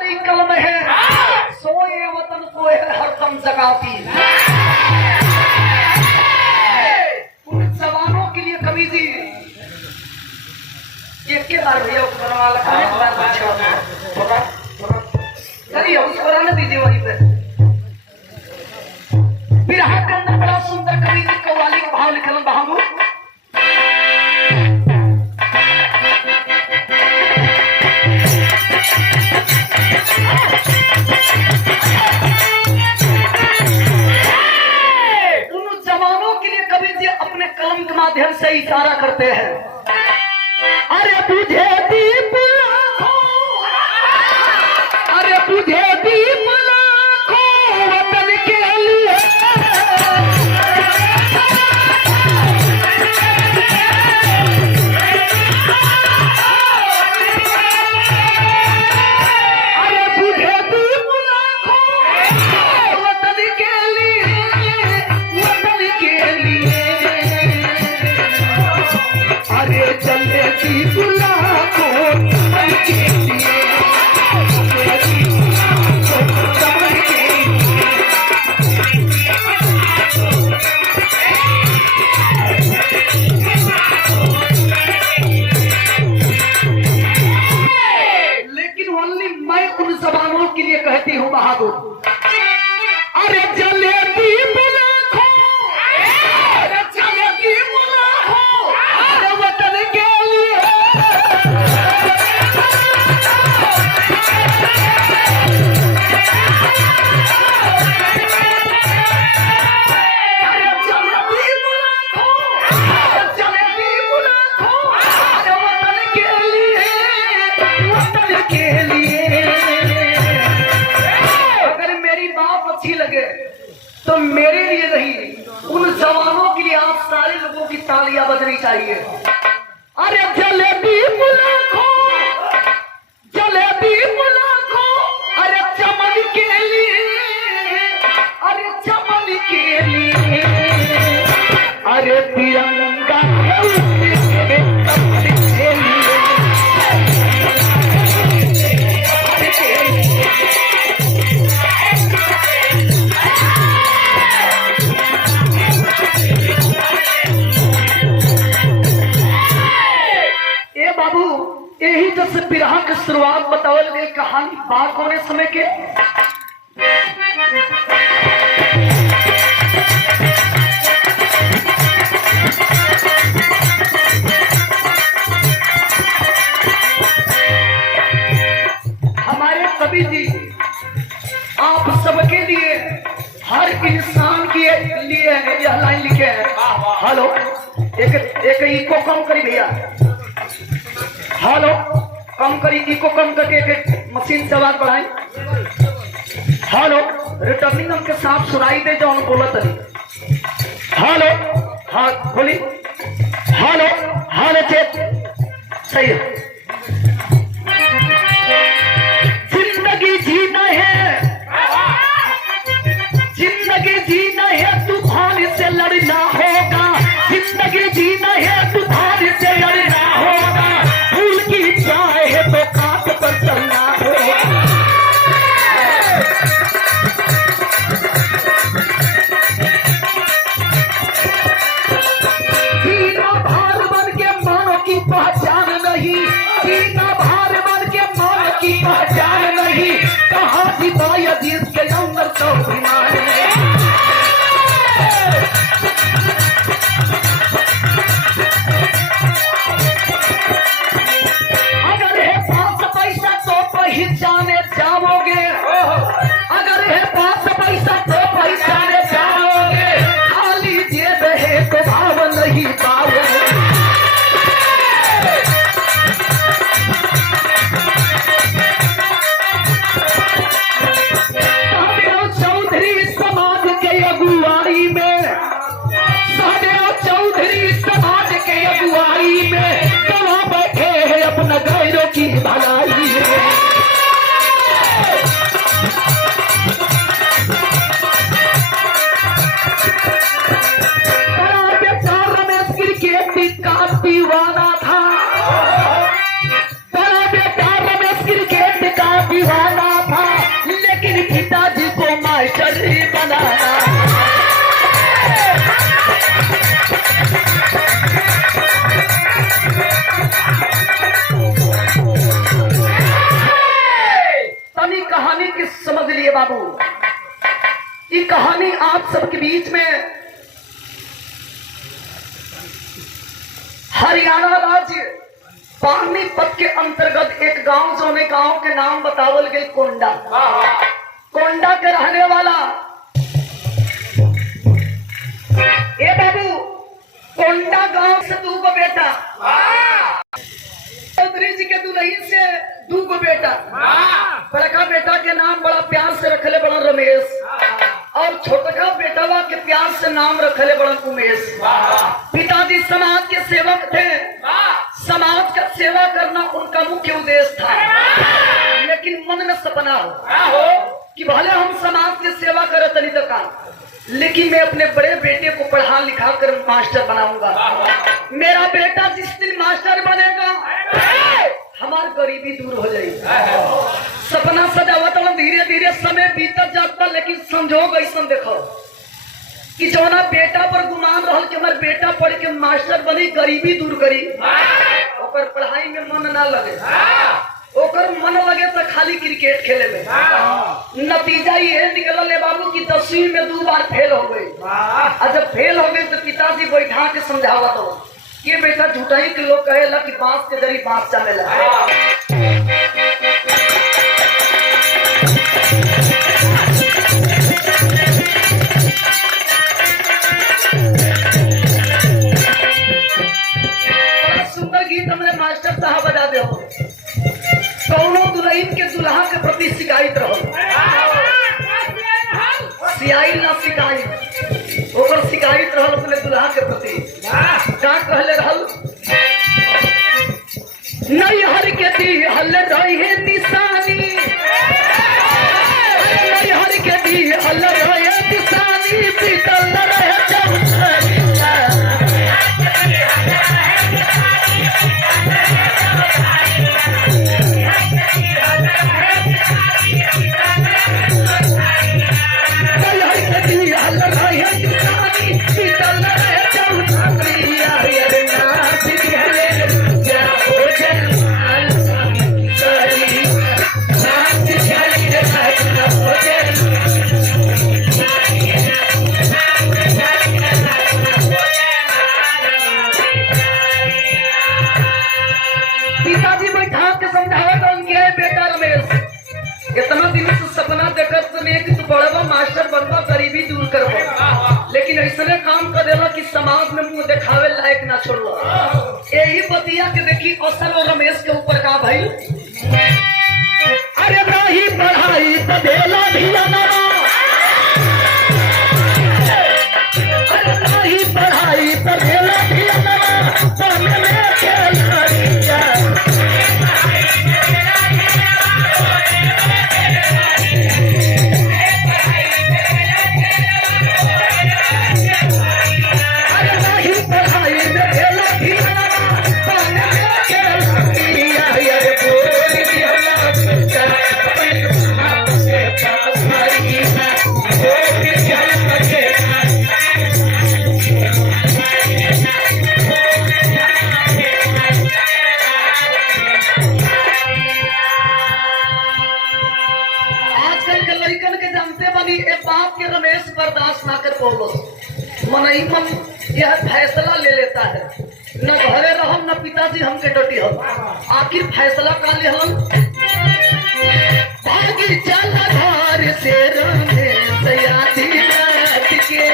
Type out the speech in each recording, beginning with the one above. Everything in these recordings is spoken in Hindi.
कलम है सोए वतन को है हरदम जगाती। उन जवानों के लिए कवि जी एक बार भैया बनवा लगा थोड़ा चलिए उसको रहने दीजिए वहीं पे। बिरहा के अंदर बड़ा सुंदर कवि जी कव्वाली का भाव लिखल बहादुर। उन जवानों के लिए कवि जी अपने कलम के माध्यम से इशारा करते हैं। अरे तुझे दीप लाखों, अरे तुझे दीप लाखों वतन के लिए, अरे तुझे दीप लाखों वतन के लिए, वतन के लिए, अरे चले दीप लाखों वतन के लिए, लेकिन ओनली मैं उन जवानों के लिए कहती हूँ बहादुर। अरे चले दीप लाखों, अरे चले दीप लाखों, अरे वतन के लिए, अरे चले दीप लाखों, अरे चले दीप लाखों, अरे वतन के लिए, वतन के लिए। अगर मेरी बात अच्छी लगे तो मेरे लिए नहीं, उन जवानों के लिए आप सारे लोगों की तालियां बजनी चाहिए। अरे जलेबी लाखों, जलेबी लाखों, अरे चमन के लिए, अरे चमन के लिए, अरे तिरंगा है उसके चमन के लिए। ए बाबू, यही जब से बिरहा की शुरुआत बतावल गई कहानी बात होने समय के। हमारे कवि जी आप सबके लिए, हर इंसान के लिए यह लाइन लिखे हैं। हेलो, एक इको कम करी भैया, हेलो कम करी, इको कम करके एक मशीन से आवाज बढ़ाई। हेलो, रिटर्निंग के साथ सुनाई दे जो बोलत नहीं। हेलो, हाँ बोली, हेलो, हेलो चेक सही है। जिंदगी जीना है, जिंदगी जीना है तूफान से लड़ना होगा, जिंदगी जीना है तूफान से लड़ना होगा, फूल की चाय है तो कांट पर चलना होगा। जीना भार बन के मानो की पहचान नहीं, जीना भार बन के मानो की पहचान नहीं, कहाँ सिपाही जिसके अंदर तो बीमार है। अगर है पास पैसा तो पहचाने जाओगे, अगर है पास पैसा तो पहचाने जाओगे, खाली जेब है तो भाव नहीं पाओगे। सहदेव चौधरी समाज के अगुवाई में, सहदेव चौधरी समाज के अगुवाई में कहाँ बैठे हैं अपना गैरों की भलाई में। लेकिन पिताजी को मास्टर बनाया। तनी कहानी की समझ लिए बाबू, ये कहानी आप सबके बीच में हरियाणा राज्य पानीपत के अंतर्गत एक गांव जोने गांव के नाम बतावल गए कोंडा। कोंडा के रहने वाला ए बाबू, कोंडा गांव से 2 गो बेटा, चौधरी जी के दुल्हन से 2 गो बेटा। बड़का बेटा के नाम बड़ा प्यार से रखले बड़ा रमेश, और छोटका बेटवा के प्यार से नाम रखले बड़ा उमेश। पिताजी समाज के सेवक थे, समाज का सेवा करना उनका मुख्य उद्देश्य था। लेकिन मन में सपना हो कि भले हम समाज की सेवा करें तनी तक, लेकिन मैं अपने बड़े बेटे को पढ़ा लिखा कर मास्टर बनाऊंगा। मेरा बेटा जिस दिन मास्टर बनेगा हमारी गरीबी दूर हो जाएगी। सपना सजावत धीरे धीरे समय बीतत जाता, लेकिन संजोग ऐसा देखो कि जौना बेटा पर गुमान रहल कि हमारे बेटा पढ़ के मास्टर बनी, गरीबी दूर करी, ओकर पढ़ाई में मन ना लगे, ओकर मन लगे तो खाली क्रिकेट खेले में। नतीजा ये निकल ले बाबू कि 10वीं में 2 बार फेल हो गई। और जब फेल हो गई तो पिताजी बैठा के समझावत हो कि बेटा झूठाई के लोग कहेला कि बांस के जरी बांस चमेला। सुंदर गीत हमने मास्टर साहब बजा दे हो। कौनो दुल्हन के दुल्हा के प्रति शिकायत रहो, सियाई ना शिकायत, ओकर शिकायत रहल अपने दुल्हा के प्रति। का कहले रहल, नहीं हर के दी हल रहे निशानी, नहीं हर के दी हल रहे निशानी, पीतल रहे चौथरी। पिताजी बैठा के समझावे तो उनके बेटा रमेश, इतना दिन से सपना देखत कि तू बड़वा मास्टर बनवा, गरीबी दूर करवा, लेकिन ऐसने काम कर देला कि समाज में मुंह दिखावे लायक ना छोड़वा। यही बतिया के देखी असल और रमेश के ऊपर का भाई, अरे नहीं पढ़ाई तो देला भी अनरा, अरे नहीं पढ़ाई तो देला भी अनरा, पढ़ने में बर्दाश्त ना कर पौलो मन ही मन यह फैसला ले लेता है, न घरे रहम न पिताजी हमके डटी हम, आखिर फैसला का ले हम भागी चल घर से रंगे सयाती रात के।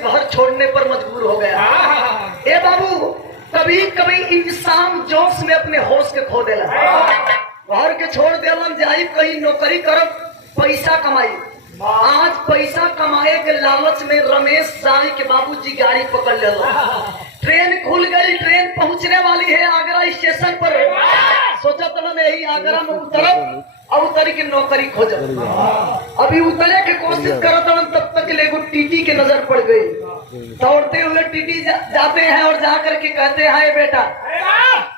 इस घर छोड़ने पर मजबूर हो गया। ए बाबू, कभी कभी इंसान जोश में अपने होश के खो देला, घर के छोड़ देलन, जाई कहीं नौकरी करब, पैसा कमाई। आज पैसा कमाए के लालच में रमेश जाई के बाबूजी गाड़ी पकड़ ले, ट्रेन खुल गई, ट्रेन पहुंचने वाली है आगरा स्टेशन पर। सोचा तो यही आगरा में उतरब और उतर के नौकरी खोजब। अभी उतरे के कोशिश करत तब तक एगो टीटी के नजर पड़ गई। दौड़ते हुए टीटी जाते हैं और जाकर के कहते हैं, आए बेटा,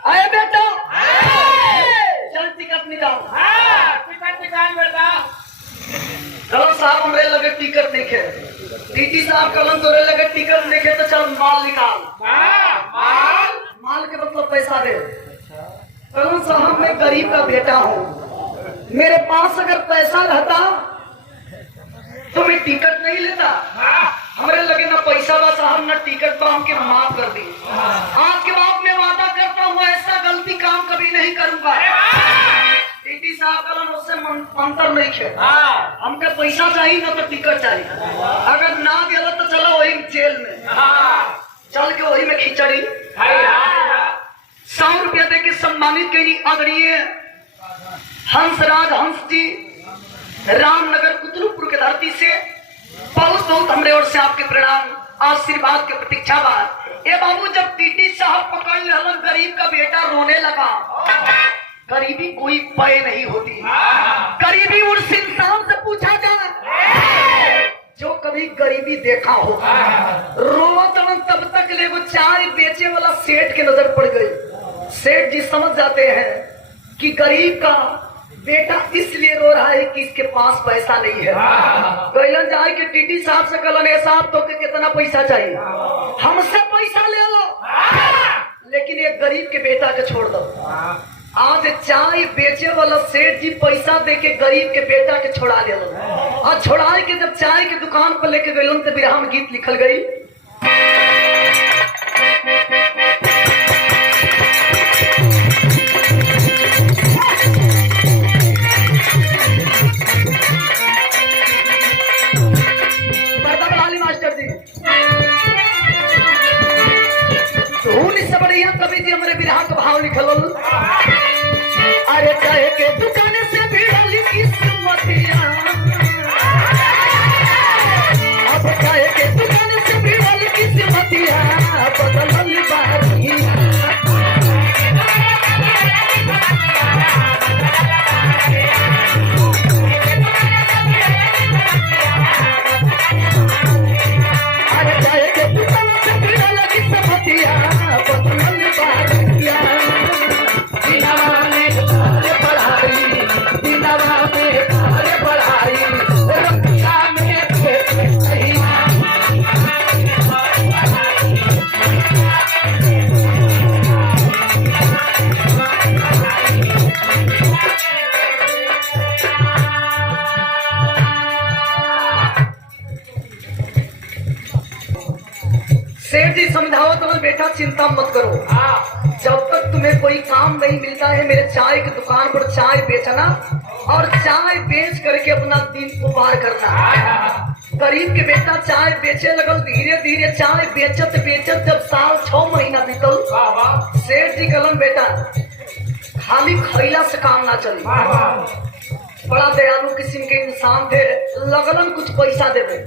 आए बेटा, चल टिकट निकाल। टिकट निकाल बेटा। चलो साहब, हमरे लगे टिकट नहीं खे। टीटी साहब कलन तोरे लगे टिकट नहीं खे तो चल माल निकाल। माल? माल के मतलब पैसा दे। कलन साहब, मैं गरीब का बेटा हूँ, मेरे पास अगर पैसा रहता तो मैं टिकट नहीं लेता। हमारे लगे ना पैसा बा साहब, ना टिकट बा, हमके माफ कर दी। आज के बाद मैं वादा करता हूँ ऐसा गलती काम कभी नहीं करूंगा। टीटी साहब कलन उससे अंतर नहीं खे। हमके पैसा चाहिए ना तो टिकट चाहिए, अगर ना दिया तो चलो वही जेल में, चल के वही में खिचड़ी। 100 रुपया दे के सम्मानित करी आदरणीय हंसराज हंस जी, रामनगर कुतलुपुर के धरती से बहुत बहुत हमरे ओर से आपके प्रणाम, आशीर्वाद के प्रतीक्षा बा। ये बाबू, जब टीटी साहब पकड़ ले गरीब का बेटा रोने लगा। गरीबी कोई पय नहीं होती, गरीबी उस इंसान से पूछा जाए जो कभी गरीबी देखा हो। रोवत तब तक ले वो चाय बेचे वाला सेठ के नजर पड़ गई। सेठ जी समझ जाते हैं कि गरीब का बेटा इसलिए रो रहा है कि इसके पास पैसा नहीं है। कहलन जाए कि टीटी साहब से कहलन, साहब तो के कितना पैसा चाहिए, हमसे पैसा ले लो, लेकिन एक गरीब के बेटा के छोड़ दो। आज चाय बेचे वाला सेठ जी पैसा दे के गरीब के बेटा के छोड़ा ले लो। और छोड़ा के जब चाय की दुकान पर लेके गए तो विरह में गीत लिखल गई। मास्टर जी से बढ़िया कवि जी हमारे विरह का भाव लिखल। अरे चाहे के दुकान से भिड़ल किस्मतिया, अब चाहे के दुकान से भिड़ल किस्मतिया, बदलल बारिया। अरे चाहे के दुकान से भिड़ल किस्मतिया, बदलल बारिया। सेठ जी समझाओ तो बेटा चिंता मत करो, जब तक तुम्हें कोई काम नहीं मिलता है मेरे चाय की दुकान पर चाय बेचना और चाय बेच करके अपना दिन पार करना। गरीब के बेटा चाय बेचे लगल, धीरे धीरे चाय बेचत बेचत जब साल 6 महीना बीतल, सेठ जी कहलन, बेटा खाली खैला से काम ना चले। बड़ा दयालु किस्म के इंसान थे, लगलन कुछ पैसा देवे।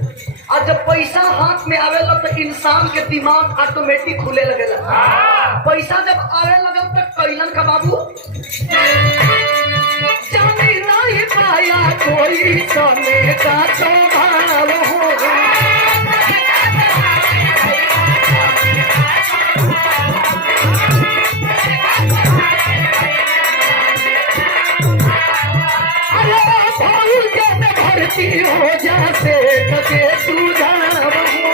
और जब पैसा हाथ में आवेला तो इंसान के दिमाग ऑटोमेटिक खुले लगेला। पैसा जब आवे लगल तो कैलन का बाबू, जाने नहीं पाया कोई सोने का स्वभाव हो। भर्ती हो जासे कके सुझाव हो।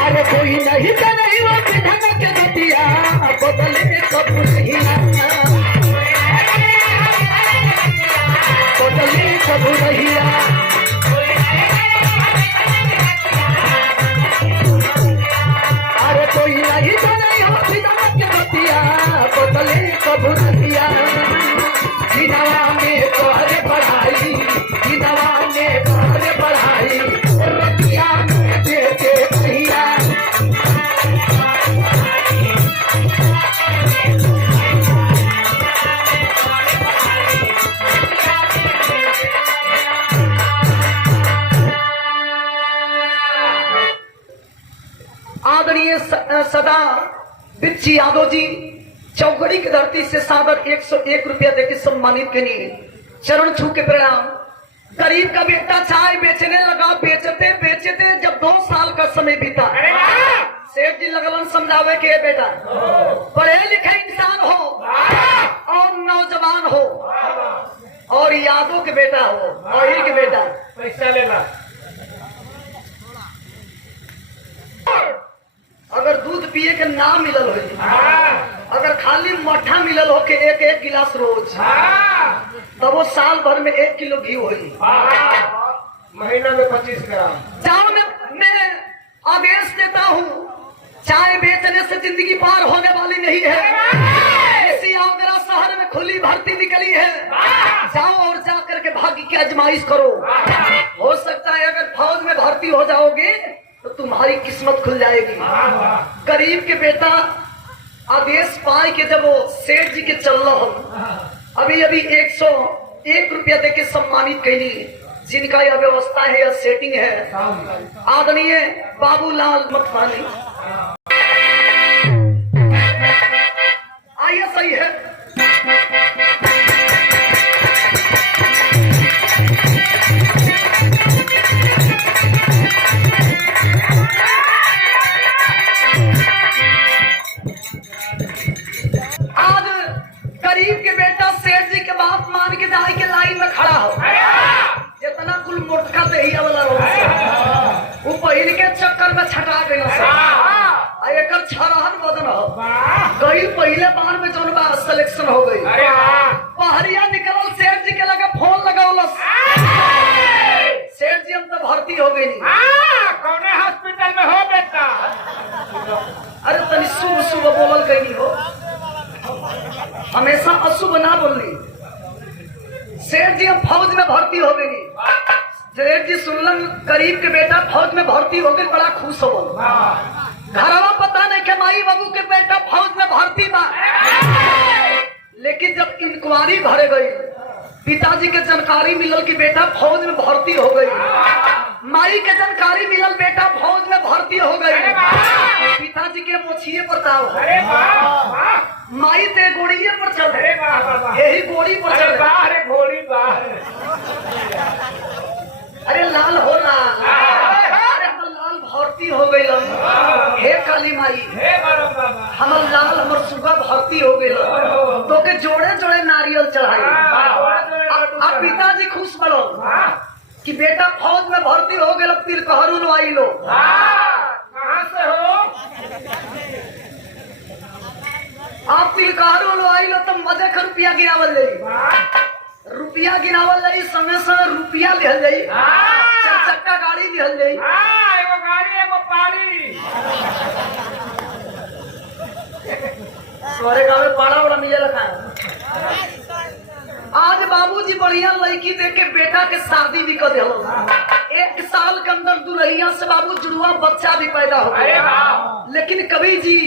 अरे कोई नहीं तो नहीं वो विधन के गतिया, बदले कब नहीं, बदले कब नहीं। अरे कोई नहीं तो नहीं हो विधन के गतिया, आदरणीय सदा बिच्छी यादव जी चौगड़ी की धरती से सादर 101 रुपया देकर सम्मानित के लिए चरण छू के प्रणाम। गरीब का बेटा चाय बेचने लगा, बेचते बेचते जब 2 साल का समय बीता, सेठ जी लगलन समझावे के बेटा पढ़े लिखे इंसान हो और नौजवान हो और यादव के बेटा हो और ही के बेटा पैसा लेना। अगर दूध पिए के ना मिलल हो, अगर खाली मट्ठा मिलल हो के एक गिलास रोज, तब वो साल भर में 1 किलो घी होई, महीना में 25 ग्राम। जाओ मैं आदेश देता हूँ, चाय बेचने से जिंदगी पार होने वाली नहीं है। इसी आगरा शहर में खुली भर्ती निकली है, जाओ और जा करके भाग्य की आजमाइश करो। हो सकता है अगर फौज में भर्ती हो जाओगे तो तुम्हारी किस्मत खुल जाएगी। गरीब के बेटा आदेश पाए के जब वो सेठ जी के चल रहा अभी 101 रुपया देके सम्मानित कैली, जिनका यह व्यवस्था है, यह सेटिंग है, आदरणीय बाबूलाल मथानी। आइए सही है। आज गरीब के बेटा सेठ जी के बात मान के जाए के लाइन में खड़ा हो, जितना कुल मोटका दहिया वाला हो वो पहले के चक्कर में छटा गई एक छरहन बदन हो गई। पहले बार में जौन बा सिलेक्शन हो गई, पहरिया निकलल, सेठ जी के लगे फोन लगावलस, सेठ जी हम तो भर्ती हो गई। कौने हॉस्पिटल में हो बेटा? अरे तनी शुभ शुभ बोलल कहीं हो, हमेशा अशुभ ना बोलनी। सेठ जी हम फौज में भर्ती हो गई। सेठ जी सुनलन गरीब के बेटा फौज में भर्ती हो गई, बड़ा खुश हो। घरवा पता नहीं के माई बाबू के बेटा फौज में भर्ती बा, लेकिन जब इंक्वायरी भरे गई, पिताजी के जानकारी मिलल कि बेटा फौज में भर्ती हो गई, माई के जानकारी मिलल बेटा फौज में भर्ती हो गई। पिताजी के मोछिए पर ताव, माई ते गोड़िए पर चल, यही गोड़ी पर चल। अरे लाल हो लाल, अरे हम लाल भर्ती हो गई। हे काली माई, हमर लाल हमर सुगा भर्ती हो गई, तो के जोड़े जोड़े नारियल चढ़ाई। अब पिताजी खुश बनो कि बेटा फौज में भर्ती हो गए, फिर कहरून आई लो। कहाँ से हो? आप तिलकारू आई लो तो मजे का रुपया गिरावल जाई, रुपया गिरावल जाई, समय समय रुपया लिहल जाई, 4 चक्का गाड़ी लिहल जाई। एगो गाड़ी एगो पाड़ी। तोरे गाँव में पाड़ा बड़ा मिले लगा। आज बाबूजी बढ़िया लड़की देख के बेटा के शादी भी कर दिया। 1 साल के अंदर दुल्हैया से बाबू जुड़वा बच्चा भी पैदा हो गया। लेकिन कवि जी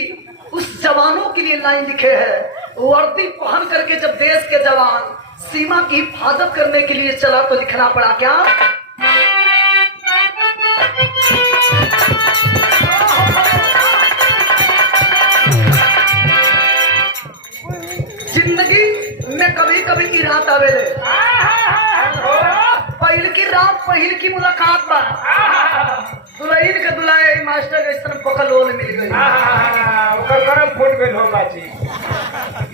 उस जवानों के लिए लाइन लिखे है, वर्दी पहन करके जब देश के जवान सीमा की हिफाजत करने के लिए चला तो लिखना पड़ा क्या? जिंदगी में कभी कभी की रात आवेले, पहिल की मुलाकात बा, दुल्हन के दुल्हे मास्टर के तरफ पकलोल मिल गई। फूट गई हो बाची।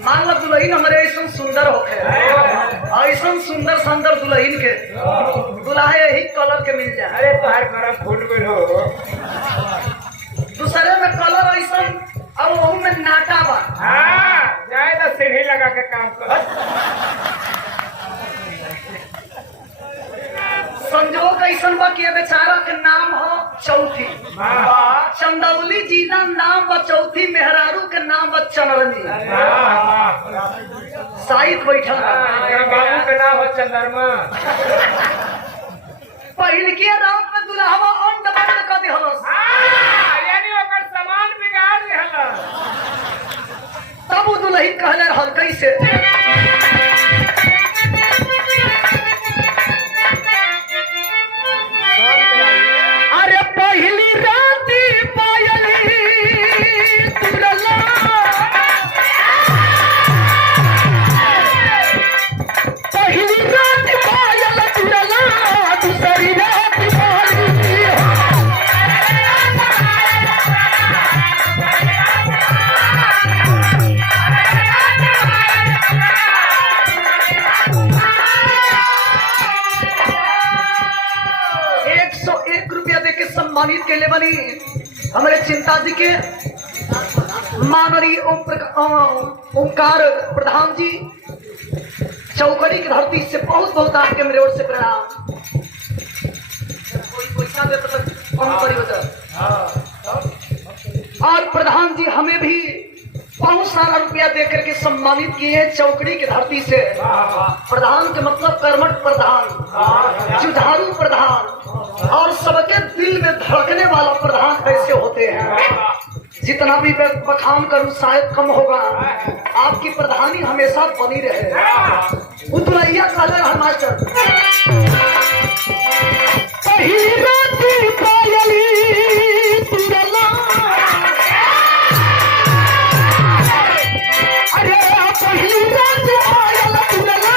मान लो दुल्हन हमारे ऐसा सुंदर होके, ऐसा सुंदर सुंदर दुल्हन के दुल्हा यही कलर के मिल जाए। अरे तोहर गरम फूट गई हो। दूसरे में कलर ऐसा अब वो में नाटा बा। जाए तो सीढ़ी लगा के काम कर। संजोग ऐसा बा कि बेचारा के नाम हो चौथी, चंदौली जीना नाम बा चौथी, मेहरारू के नाम बा चनरनी। साइड बैठल बाबू के नाम है चंद्रमा। पहिल के रात में दुल्हवा अंड बंद कर दिहलस, यानी ओकर सामान बिगाड़ दिहला। तब वो दुल्हन कहले रहल कैसे? अरे पहली राती पायली बनी हमारे चिंता जी के माननीय ओंकार प्रधान जी चौकड़ी की धरती से बहुत बहुत आपके मेरे ओर से प्रणाम। कोई पैसा दे तो कम करी होता। और प्रधान जी हमें भी बहुत सारा रुपया दे करके सम्मानित किए चौकड़ी की धरती से। प्रधान के मतलब कर्मठ प्रधान, जुझारू प्रधान और सबके दिल में धड़कने वाला प्रधान कैसे होते हैं। जितना भी बखान करूं शायद कम होगा। आपकी प्रधानी हमेशा बनी रहे। उतरैया कहले हर मास्टर पहिली राती पायली तुरला, अरे पहिली राती पायल तुरला,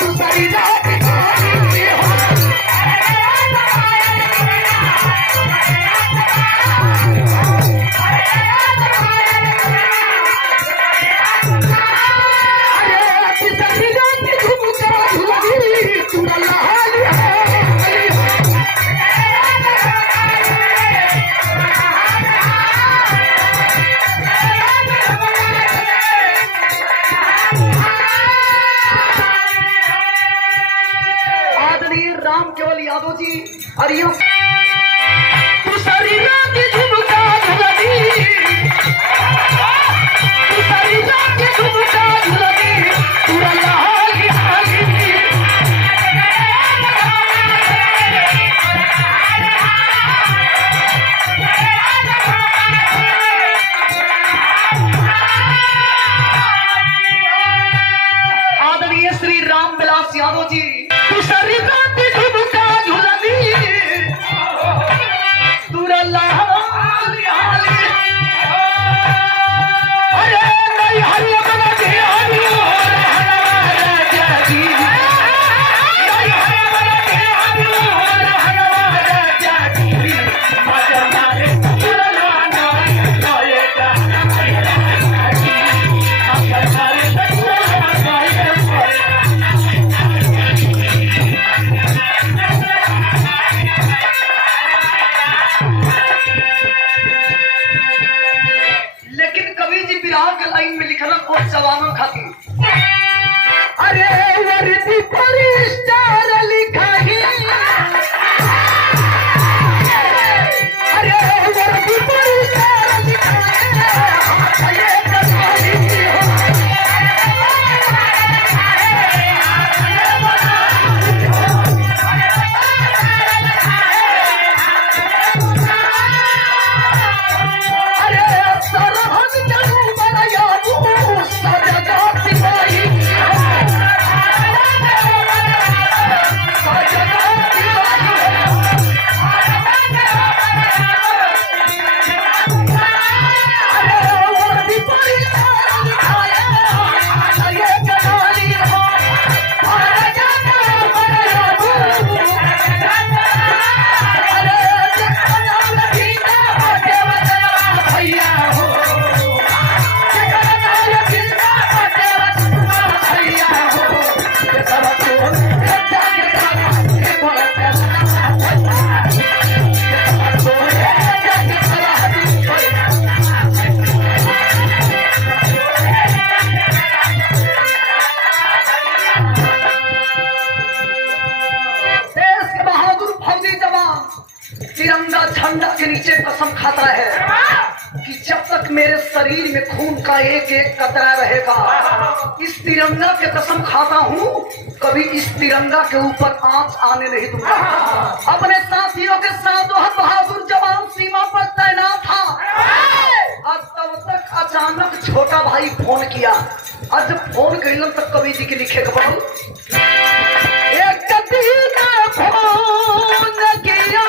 दूसरी राती पायली हो। राम केवल यादव जी और ये आदरणीय श्री राम विलास यादव जी लाइन में लिखना और जवानों खातिर। अरे वर्दी पर स्टार लिखा ही, अरे वर्दी पर स्टार लिखा है। तिरंगा झंडा के नीचे कसम खाता है कि जब तक मेरे शरीर में खून का एक एक कतरा रहेगा, इस तिरंगा के कसम खाता हूँ कभी इस तिरंगा के ऊपर आंच आने नहीं दूंगा। अपने साथियों के साथ वह बहादुर जवान सीमा पर तैनात था। अब तब तक अचानक छोटा भाई फोन किया। और जब फोन करिए तब कवि जी के लिखे खबर एक फोन किया,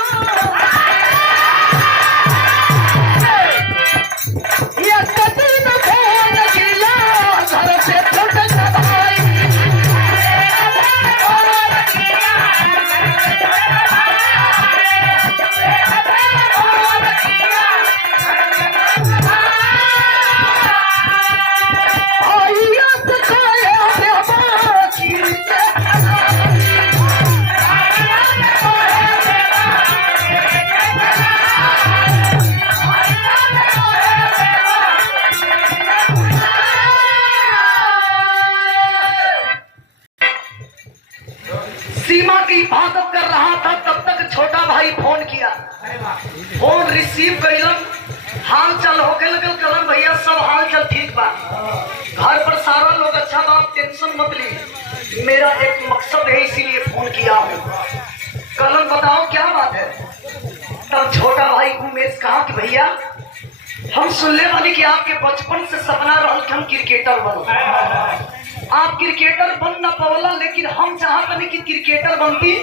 घर से भाई फोन रिसीव कइलन, हाल चाल होके लगल, कहलन भैया सब हाल चाल ठीक बा, घर पर सारा लोग अच्छा बा, टेंशन मत ली, मेरा एक मकसद है इसीलिए फोन किया हूँ। कहलन बताओ क्या बात है। तब छोटा भाई उमेश कहा कि भैया हम सुनने वाली कि आपके बचपन से सपना रहल कि हम क्रिकेटर बनो, आप क्रिकेटर बन ना पवला, लेकिन हम चाहते नहीं कि क्रिकेटर बनती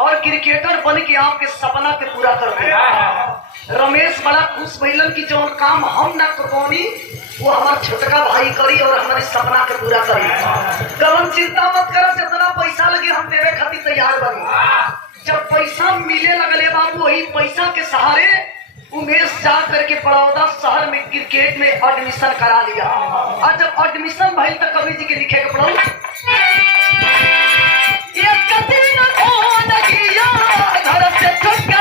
और क्रिकेटर बन के आपके सपना के पूरा करते। रमेश बड़ा खुश भइलन कि जो काम हम ना करनी वो हमारा छोटका भाई करी और हमारे सपना के पूरा करी। कहलन चिंता मत करो, जितना पैसा लगे हम देवे खातिर तैयार बनी। जब पैसा मिले लगले बाबू, वही पैसा के सहारे उमेश जा करके बड़ौदा शहर में क्रिकेट में एडमिशन करा लिया। और जब एडमिशन भाई तो कवि जी के लिखे के पढ़ो, घर से छुट के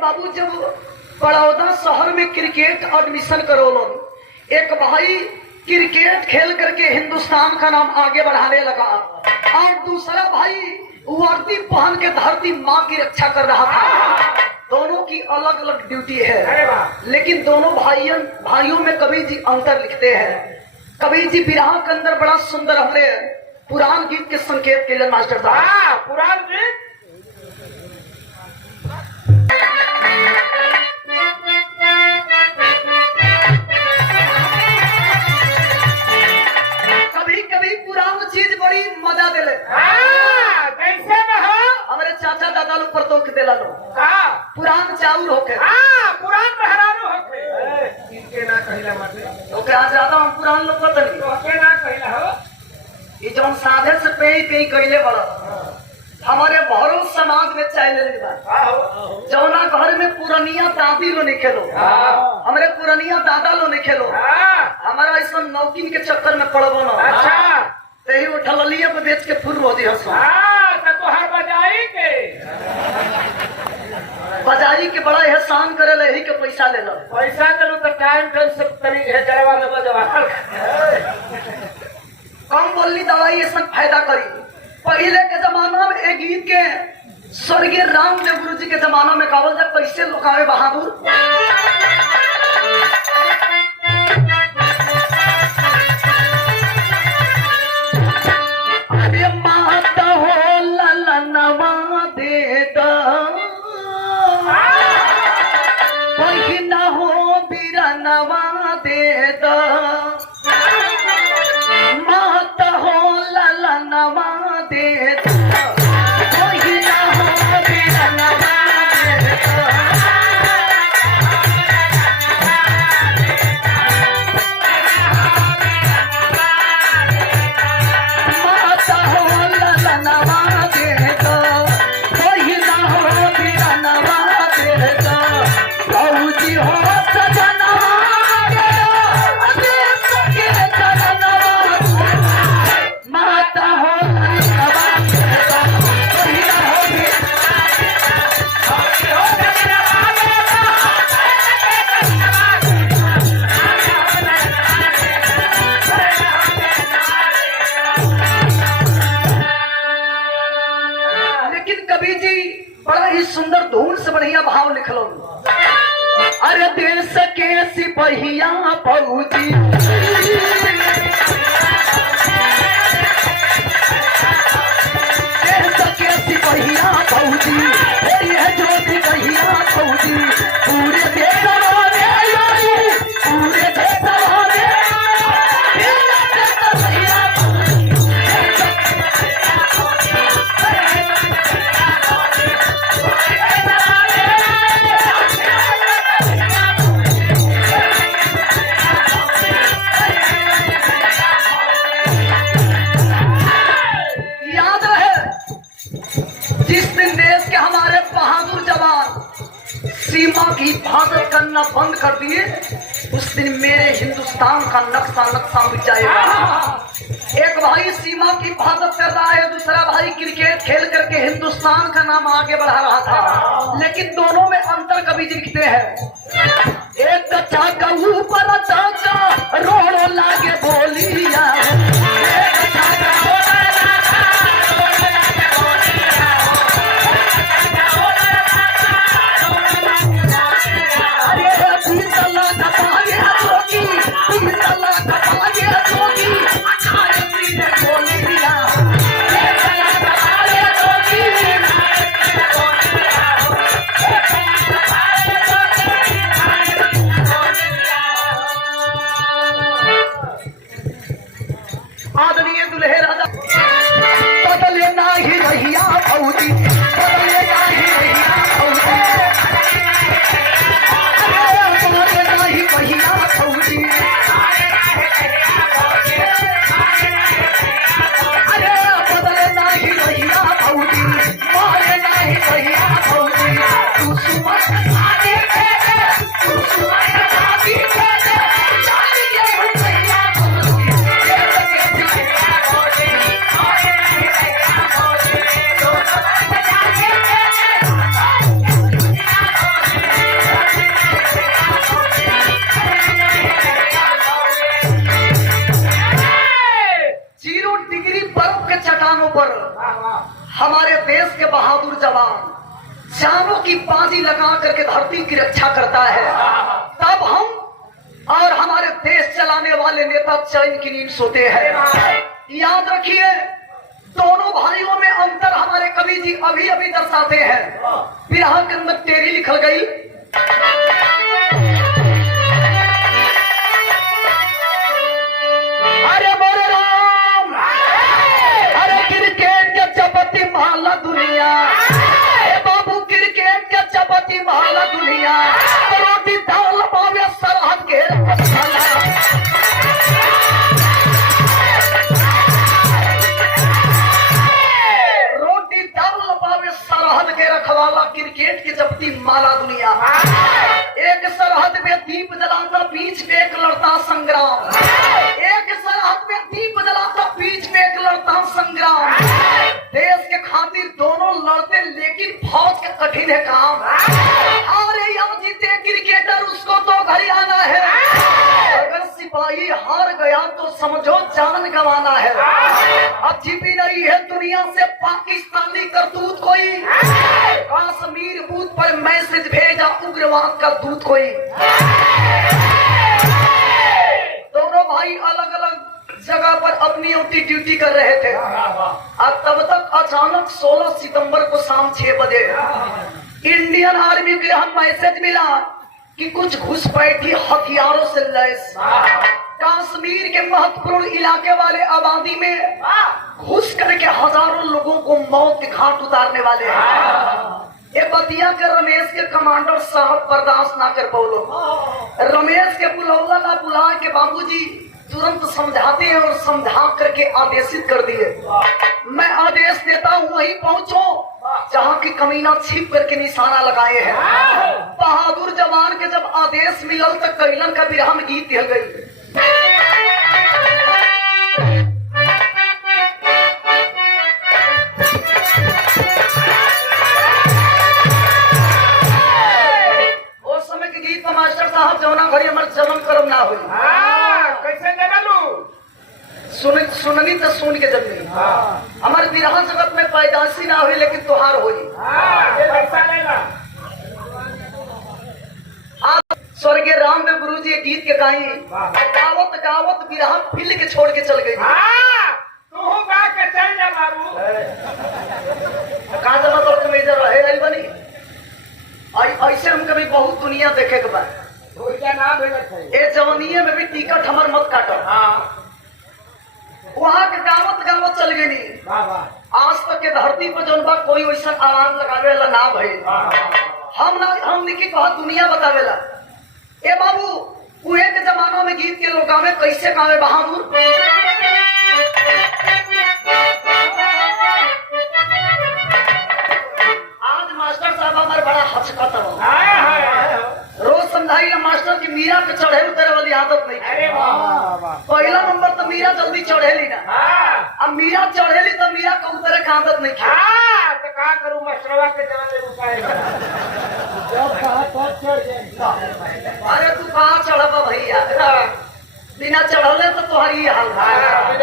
बाबू जब बड़ौदा शहर में क्रिकेट एडमिशन करो, एक भाई क्रिकेट खेल करके हिंदुस्तान का नाम आगे बढ़ाने लगा और दूसरा भाई वर्दी पहन के धरती माँ की रक्षा कर रहा था। दोनों की अलग अलग ड्यूटी है, लेकिन दोनों भाइयों में कवि जी अंतर लिखते हैं। कवि जी विराह के अंदर बड़ा सुंदर हमने पुराण गीत के संकेत के लिए मास्टर साहब पुराण गीत कभी कभी पुरान चीज बड़ी मजा दिले। कैसे हमारे चाचा दादा लोग परतोख दिला लो पुरान चाउर होके पुरान मेहरारू होके इनके ना कहिला मत ओके आज ज्यादा हम पुरान लोग पता नहीं ओके ना कहिला हो। ये जौन साधे से पे कइले बड़ा हमारे भरो समाज में चले जौना घर में पुरनिया दादी लो नहीं खेलो, हमारे पुरनिया दादा लो नहीं खेलो, हमारा ऐसा नौकिन के चक्कर में पड़बो ना। अच्छा तेही वो ठललिया पे बेच के फुर रोजी हंसो तो हर बजाई के बजाई के बड़ा एहसान करे ले, ही के पैसा ले लो। पैसा चलो तो टाइम से तनी है जरवा में बजवा कम बोलनी दवाई ऐसा फायदा करी। पहले के जमाना में एक गीत के स्वर्गीय रामदेव गुरु जी के जमाना में गावल जाए, कैसे लोग आवे बहादुर। अरे माता हो ललनवा दे दा, बहिना हो बिरनवा दे दा, माता हो ललनवा दे दा, बहिना हो बिरनवा दे दा। माता हो ललनवा दे दा, बहिना हो बिरनवा दे दा, भौजी हो सजनवा दे दा, देश के जननवा दे दा। माता हो ललनवा दे दा, बहिना हो लेकिन कवि जी बड़ा ही सुंदर धून से बढ़िया भाव लिखलो। अरे देश के सिपहिया फौजी, देश के सिपहिया फौजी, ये जो सिपहिया फौजी पूरे देश वाले, पूरे देश वाले बंद कर दिए, उस दिन मेरे हिंदुस्तान का नक्शा नक्शा मिट जाएगा। एक भाई सीमा की हिफाजत कर रहा है, दूसरा भाई क्रिकेट खेल करके हिंदुस्तान का नाम आगे बढ़ा रहा था, लेकिन दोनों में अंतर कभी दिखते हैं। एक चाका ऊपर चाका रोड़ो लागे बोलिया, आदरणीय दुल्हे राजा बदले नाही रहिया भौजी, बदले नाही रहिया भौजी, बदले नाही रहिया भौजी, अरे बदले नाही रहिया भौजी, बदले नाही रहिया भौजी, तू सुमत आगे खेले, तू सुमत आगे खेले, जाने के रहिया पर हमारे देश के बहादुर जवान जानों की बाजी लगा करके धरती की रक्षा करता है, तब हम और हमारे देश चलाने वाले नेता चैन की नींद सोते हैं। याद रखिए, दोनों भाइयों में अंतर हमारे कवि जी अभी अभी दर्शाते हैं। बिरहा के अंदर तेरी लिखल गई, अरे मोरे राम, अरे क्रिकेट के चपती महला दुनिया, बाबू क्रिकेट के चपती महला दुनिया, रोटी दाल पावे सरहद के रोटी दाल पावे सरहद के रखवाला, क्रिकेट की चपती माला दुनिया। एक सरहद पे दीप जलाता, बीच पे एक लड़ता संग्राम, एक सरहद पे दीप जलाता, बीच पे एक लड़ता संग्राम। देश के खातिर दोनों लड़ते, लेकिन फौज का कठिन है काम। हारे या जीते क्रिकेटर, उसको तो घर आना है, अगर सिपाही हार गया तो समझो जान गंवाना है। अब छिपी नहीं है दुनिया से पाकिस्तानी करतूत कोई, कश्मीर बूथ पर मैसेज भेजा उग्रवाद का दूत कोई। दोनों भाई अलग अलग जगह पर अपनी अपनी ड्यूटी कर रहे थे, और तब तक अचानक 16 सितंबर को शाम 6 बजे इंडियन आर्मी के हम मैसेज मिला कि कुछ घुसपैठी हथियारों से लैस कश्मीर के महत्वपूर्ण इलाके वाले आबादी में घुस करके हजारों लोगों को मौत के घाट उतारने वाले हैं। ये बतिया के रमेश के कमांडर साहब बर्दाश्त ना कर पाओ। रमेश के बुलौला ना बुला के बाबूजी तुरंत समझाते हैं और समझा करके आदेशित कर दिए। मैं आदेश देता हूँ वहीं पहुंचो जहाँ की कमीना छिप करके निशाना लगाए हैं। बहादुर जवान के जब आदेश मिलल तो कैलन का बिरहा में गीत दिल गई। उस समय के गीत का मास्टर साहब जौना घड़ी हमारे जन्म कर्म ना हुई, कैसे जगलू सुननी तो सुन के जन्मी। हमारे बिरहा जगत में पैदाशी ना हुई, लेकिन तुहार हुई। स्वर्गीय रामदेव गुरु जी गीत के गाई, गावत गावत बिरहा फिल के छोड़ के चल गई। तू गा के चल जा बाबू। कहा जमा तो तुम इधर रहे आई बनी। ऐसे हम कभी बहुत दुनिया देखे के बाद ए जवानिये में भी टिकट हमार मत काटो। वहाँ के गावत गावत चल गई। आज तक के धरती पर जौन बा कोई वैसा आवाज लगावे ला ना भई। हम निकी कहा दुनिया बतावेला। ए बाबू उहे के जमाना में गीत के लोग गावे, कैसे गावे बहादुर। आज मास्टर साहब हमारे बड़ा हचकत रोज समझाई ना हाँ अब मियाँ चढ़ेली तो मियाँ कबूतर के आदत नहीं खा हाँ तो का करूं मशरवा के चलने उपाय अरे तू कहाँ चढ़ब भैया बिना चढ़ले तो तुम्हारी हाल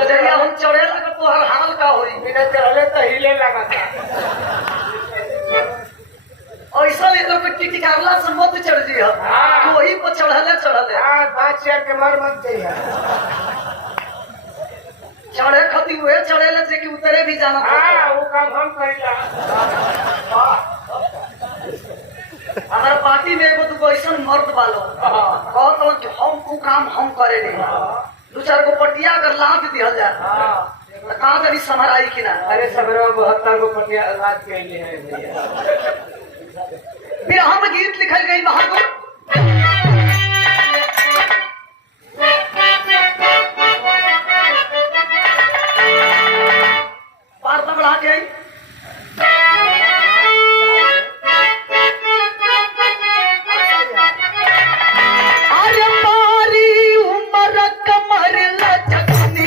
जरिया हम चढ़े लगा तोहर हाल का होई बिना चढ़ले तो हिले लगा था ऐसा ले लोग टिटिकारला से मत चढ़ जी हाँ। तो वही पर चढ़ले हाँ बात शेयर के मर मत जाइए चढ़े खती हुए चढ़े ले जे कि उतरे भी जाना हाँ वो काम हम करेला हमारे पार्टी में एगो दूगो ऐसा मर्द वालो कहत कि हम वो काम हम करे नहीं दो चार गो पटिया अगर लाद दिया जाए तो कहाँ जरी समराई कि ना अरे सबरो 72 को पटिया रात के लिए है भैया फिर हम गीत लिखल गई बहादुर पार पकड़ा के अरे मारी उम्र कमर लचकनी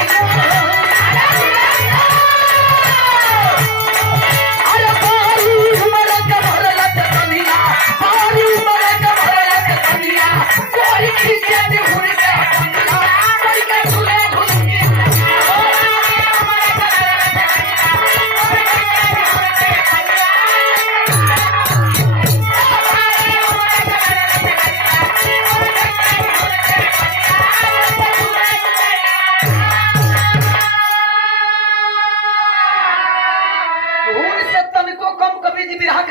अरे मारी उम्र कमर लचकनिया मारी उम्र कमर लचकनिया कोई खींचे हुई के हथनिया कोई के झूले झूले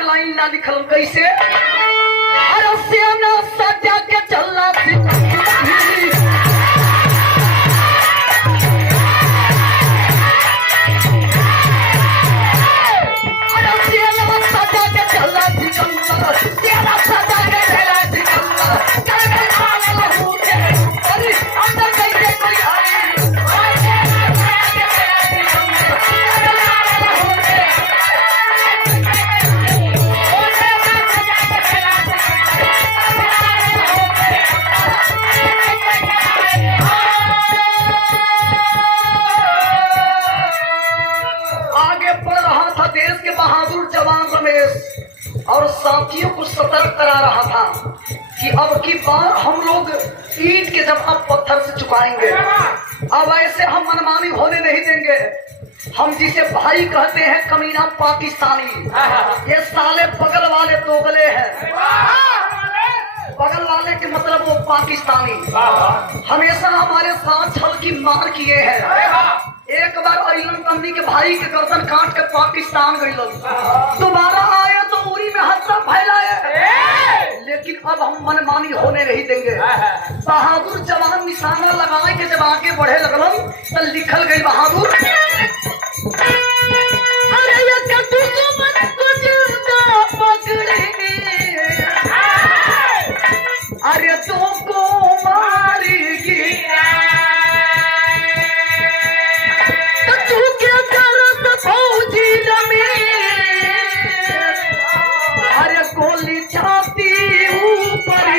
लाइन ना लिखल कैसे अरे सियाना सजा के चलना अरे सियाना सजा के चलना सियाना सजा के चलना अरे अंदर कैसे कोई बहादुर जवान रमेश और साथियों को सतर्क करा रहा था कि अब की बार हम लोग ईंट के जवाब पत्थर से चुकाएंगे अब ऐसे हम मनमानी होने नहीं देंगे हम जिसे भाई कहते हैं कमीना पाकिस्तानी ये साले बगल वाले दोगले हैं बगल वाले के मतलब वो पाकिस्तानी हमेशा हमारे साथ छल की मार किए हैं एक बार अइलन तमनी के भाई के गर्दन काट के पाकिस्तान गई दोबारा आए तो उरी में हत्या फैलाए लेकिन अब हम मनमानी होने नहीं देंगे बहादुर जवान निशाना लगाए के जब आगे बढ़े लगलन तो लिखल गई बहादुर अरे ये दुश्मन को जिंदा पकड़ेंगे अरे तुमको मारेगी फौजी अरे गोली छाती ऊपर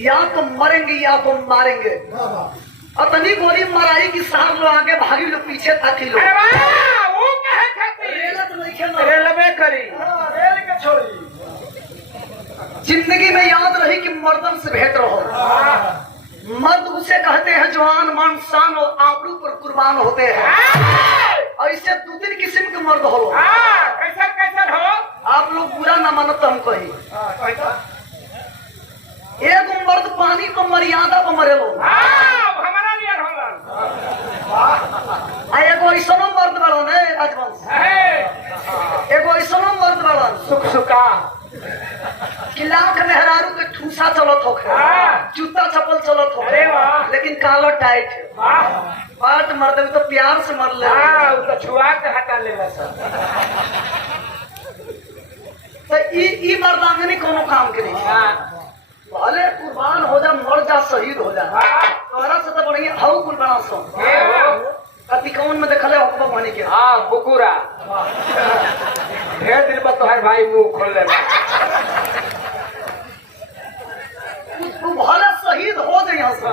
या तो मरेंगे या तो मारेंगे अपनी गोली मराई की साहब लोग आगे भागी लोग पीछे ताकि लोग जिंदगी में याद रही कि मर्दन से भेंट रहो मर्द उसे कहते हैं जवान मान शान और आबरू पर कुर्बान होते हैं ऐसे दो तीन किस्म के मर्द हो कैसा हो आप लोग बुरा न मानो तो हम कही एक मर्द पानी को मर्यादा पर मरे लो हमारा नियर एगो ऐसा मर्द बड़ो ने राजवंश एगो ऐसा मर्द बड़ो सुख सुखा कि लाख मेहरारू के ठूसा चलत हो जूता चप्पल चलत हो अरे वाह। लेकिन कालो टाइट है। वाह बात मर दे तो प्यार से मर ले। हाँ वो तो छुआ के हटा लेला सब। तो ई मर्दांगनी कोनो काम के नहीं। हाँ भले कुर्बान हो जा, मर जा, शहीद हो जा, हाँ तोरा से तो बढ़िया हऊ कुल बना सो। ये हो। कति कौन में देखले हो बनी के। हाँ कुकुरा ढेर दिन बाद तोहार भाई मुंह खोल ले। तू भले शहीद हो जाए यहाँ से,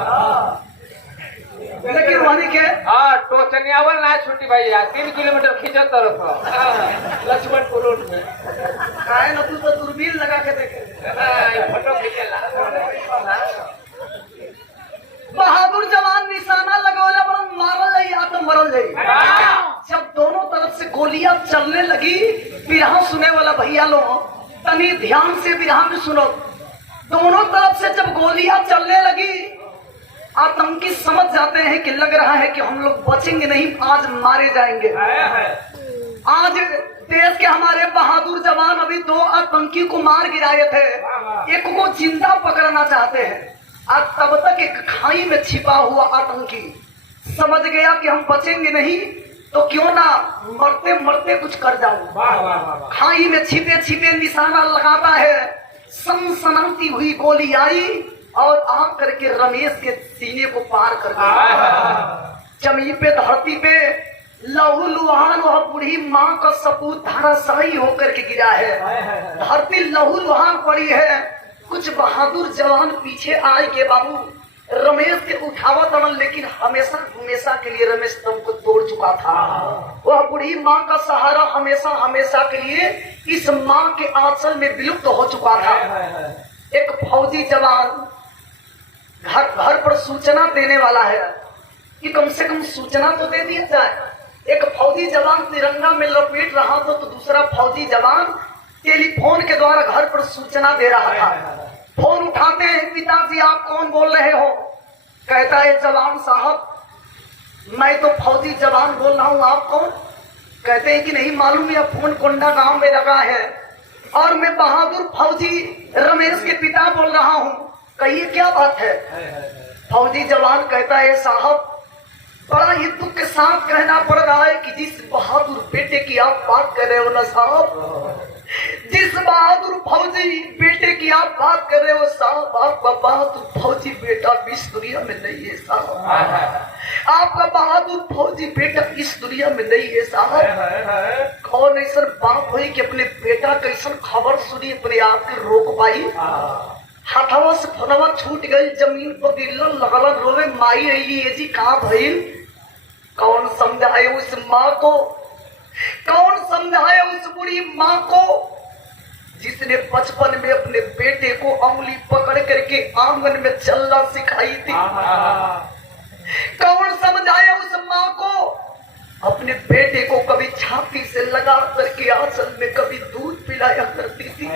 लेकिन वही के हाँ टोचनियावल ना छुट्टी भैया 3 किलोमीटर खींचो तरफ लक्ष्मणपुर रोड में। काहे न तू तो दूरबीन लगा के देखे। फोटो खींचेला। बहादुर जवान निशाना लगौले पर मारल जाई या तो मरल जाई। जब दोनों तरफ से गोलियां चलने लगी, बिरहा सुने वाला भैया लोग तनी ध्यान से बिरहा में सुनो। दोनों तरफ से जब गोलियां चलने लगी, आतंकी समझ जाते हैं कि लग रहा है कि हम लोग बचेंगे नहीं, आज मारे जाएंगे। आज देश के हमारे बहादुर जवान अभी 2 आतंकी को मार गिराए थे, एक को जिंदा पकड़ना चाहते हैं। आज तब तक एक खाई में छिपा हुआ आतंकी समझ गया कि हम बचेंगे नहीं तो क्यों ना मरते मरते कुछ कर जाऊं। खाई में छिपे छिपे निशाना लगाता है, सनसनाती हुई गोली आई और आग करके रमेश के सीने को पार कर गया। जमीन पे धरती पे लहू लुहान वह बूढ़ी माँ का सपूत धराशायी होकर के गिरा है। धरती लहू लुहान पड़ी है। कुछ बहादुर जवान पीछे आए के बाबू रमेश के उठावा तड़न, लेकिन हमेशा हमेशा के लिए रमेश दम को तोड़ चुका था। वह बूढ़ी माँ का सहारा हमेशा हमेशा के लिए इस माँ के आंचल में विलुप्त हो चुका था। एक फौजी जवान घर घर पर सूचना देने वाला है कि कम से कम सूचना तो दे दिया जाए। एक फौजी जवान तिरंगा में लपेट रहा था तो दूसरा फौजी जवान टेलीफोन के द्वारा घर पर सूचना दे रहा था। फोन उठाते हैं, पिताजी आप कौन बोल रहे हो? कहता है जवान साहब मैं तो फौजी जवान बोल रहा हूँ, आप कौन? कहते हैं कि नहीं मालूम, यह फोन कोंडा गांव में लगा है और मैं बहादुर फौजी रमेश के पिता बोल रहा हूँ। कहिए क्या बात है? फौजी जवान कहता है साहब बड़ा ही दुख के साथ कहना पड़ रहा है कि जिस बहादुर बेटे की आप बात कर रहे हो ना साहब, जिस बहादुर फौजी बेटे की आप बात कर रहे हो साहब, आपका बहादुर फौजी बेटा इस दुनिया में नहीं है साहब। आपका बहादुर फौजी बेटा इस दुनिया में नहीं है साहब। कौन ऐसा बाप हुई कि अपने बेटा कैसन खबर सुनी अपने आप के रोक पाई? हाथवा से फोनवा छूट गई, जमीन पर गिरल लगल रोवे, माई अली ये जी कहाँ भइल? कौन समझाए उस माँ को? कौन समझाए उस बुढ़ी माँ को जिसने बचपन में अपने बेटे को उंगली पकड़ करके आंगन में चलना सिखाई थी? कौन समझाए उस माँ को अपने बेटे को कभी छाती से लगा करके आंचल में कभी दूध पिलाया करती थी?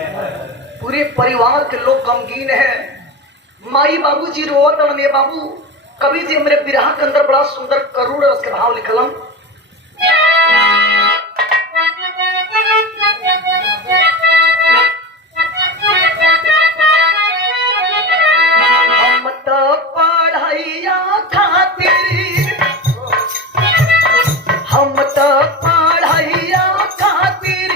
पूरे परिवार के लोग गमगीन हैं। माई बाबूजी रोवत ने बाबू कभी जी मेरे विरह के अंदर बड़ा सुंदर करुण रस के भाव लिखलम। हम तो पढ़ैया खातिर, हम तो पढ़ैया खातिर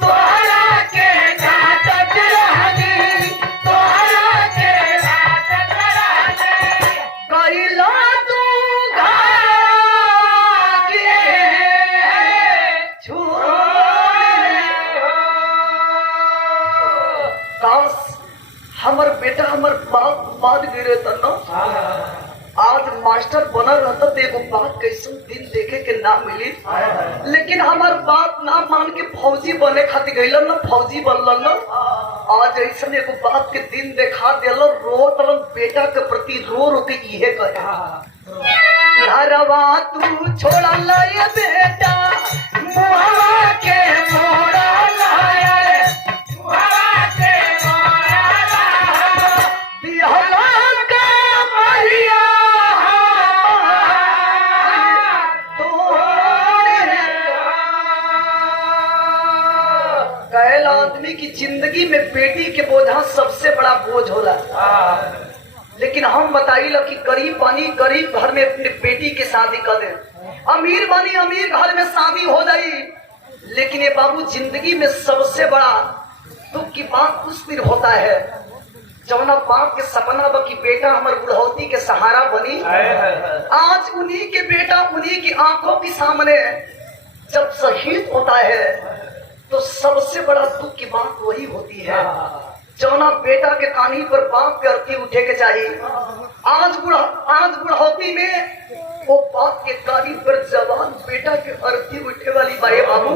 तोहरा के डांटत रहनी, तोहरा के डांटत रहनी। कैला तू घर के काश हमर बेटा हमर बाप बाद गिरे तना आज मास्टर बनल रहता तो एगो बात कैसन दिन देखे के ना मिली। लेकिन हमार बात ना मान के फौजी बने खातिर गइलन ना, फौजी बनलन ना। आज ऐसा एगो बात के दिन देखा दिल, रोत बेटा के प्रति रो रो के इहे कहे घरवा तू छोड़ा लाए बेटा, मुहवा के मोड़ा लाए, मुहवा के मोड़ा लाए, बिहला का मरिया कहला आदमी की जिंदगी में बेटी के बोझा सबसे बड़ा बोझ होला। लेकिन हम बताइल कि गरीब बानी, गरीब घर में अपने बेटी के शादी कर दे, अमीर बानी, अमीर घर में शादी हो जाई। लेकिन ये बाबू जिंदगी में सबसे बड़ा दुख की बात उस दिन होता है जवना बाप के सपना बा कि बेटा हमारे बुढ़ौती के सहारा बनी। आज उन्हीं के बेटा उन्हीं की आंखों के सामने जब शहीद होता है तो सबसे बड़ा दुख की बात वही होती है। जवना बेटा के कानी पर बाप के अर्थी उठे के चाहिए, आज बुढ़ौती में वो बाप के कानी पर जवान बेटा के अर्थी उठे वाली बाए बाबू,